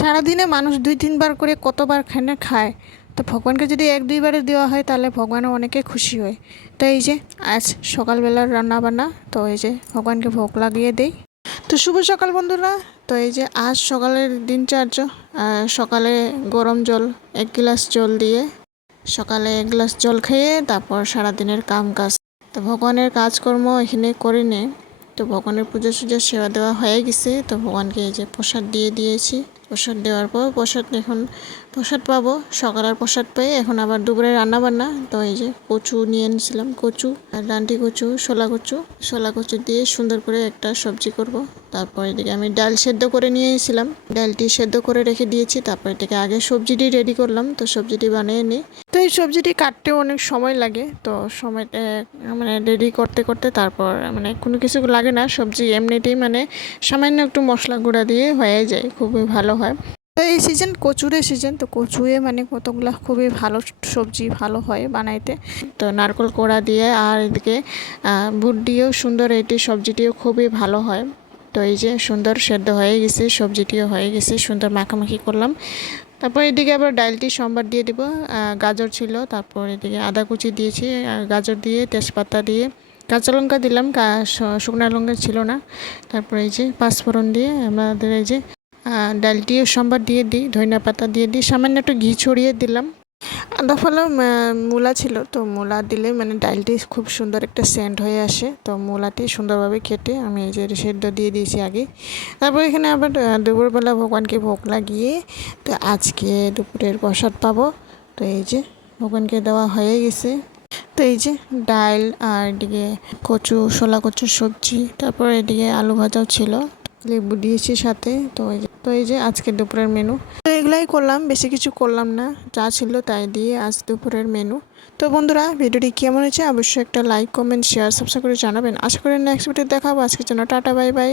সারাদিনে মানুষ 2-3 বার করে কতবার খানা খায়। তো ভগবানকে যদি 1-2 বারে দেওয়া হয় তাহলে ভগবানও অনেকে খুশি হয়। তো এই যে আজ সকালবেলার রান্না বান্না, তো এই যে ভগবানকে ভোগ লাগিয়ে দেই। তো শুভ সকাল বন্ধুরা। তো এই যে আজ সকালের দিনচর্য, সকালে গরম জল 1 গ্লাস জল দিয়ে, সকালে 1 গ্লাস জল খেয়ে তারপর সারাদিনের কাম কাজ, তো ভগবানের কাজকর্ম এখানে করে নিয়ে, তো ভগবানের পুজো সুজো সেবা দেওয়া হয়ে গেছে। তো ভগবানকে এই যে প্রসাদ দিয়ে দিয়েছি। প্রসাদ দেওয়ার পর এখন প্রসাদ পাবো, সকালের প্রসাদ পেয়ে এখন আবার দুপুরে রান্না বান্না। তো এই যে কচু নিয়ে এনেছিলাম, কচু আর ডান্টি কচু, শোলা কচু দিয়ে সুন্দর করে একটা সবজি করব। তারপর এদিকে আমি ডাল সেদ্ধ করে নিয়ে এসেছিলাম, ডালটি সেদ্ধ করে রেখে দিয়েছি। তারপর এটাকে আগে সবজিটি রেডি করলাম, তো সবজিটি বানিয়ে নিই। তো এই সবজিটি কাটতেও অনেক সময় লাগে, তো সময়টা মানে রেডি করতে করতে তারপর মানে কোনো কিছু লাগে না, সবজি এমনিতেই মানে সামান্য একটু মশলা গুঁড়া দিয়ে হয়ে যায়, খুবই ভালো হয়। তো এই সিজন কচুরের সিজন, তো কচুয়ে মানে কতগুলো খুবই ভালো সবজি ভালো হয় বানাইতে। তো নারকেল কোড়া দিয়ে আর এদিকে বুট দিয়েও সুন্দর এটি সবজিটিও খুবই ভালো হয়। তো এই যে সুন্দর সেদ্ধ হয়ে গেছে, সবজিটিও হয়ে গেছে, সুন্দর মাখামাখি করলাম। তারপর এদিকে আবার ডালটি সম্বার দিয়ে দিব। গাজর ছিল, তারপর এদিকে আদা কুচি দিয়েছি, গাজর দিয়ে তেজপাতা দিয়ে কাঁচা লঙ্কা দিলাম, শুকনো লঙ্কা ছিল না। তারপর এই যে পাঁচফোড়ন দিয়ে আমাদের এই যে ডালটিও সম্বার দিয়ে দিই, ধনিয়া পাতা দিয়ে দিই, সামান্য একটু ঘি ছড়িয়ে দিলাম। আদা ফলা মূলা ছিল, তো মূলা দিলে মানে ডালটি খুব সুন্দর একটা সেন্ট হয়ে আসে। তো মূলাটি সুন্দরভাবে কেটে আমি এই যে সেদ্ধ দিয়ে দিয়েছি আগে। তারপর এখানে আবার দুপুরবেলা ভগবানকে ভোগ লাগিয়ে, তো আজকে দুপুরের প্রসাদ পাবো। তো এই যে ভগবানকে দেওয়া হয়ে গেছে। তো এই যে ডাল আর এদিকে কচু, শোলা কচুর সবজি, তারপর এদিকে আলু ভাজাও ছিল, লেবু দিয়েছি সাথে। তো এই যে আজকে দুপুরের মেনু। তো এগুলাই করলাম, বেশি কিছু করলাম না, যা ছিল তাই দিয়ে আজ দুপুরের মেনু। তো বন্ধুরা, ভিডিওটি কেমন হয়েছে অবশ্যই একটা লাইক, কমেন্ট, শেয়ার, সাবস্ক্রাইব করে জানাবেন। আশা করি নেক্সট ভিডিও দেখাবো। আজকের জন্য টাটা, বাই বাই।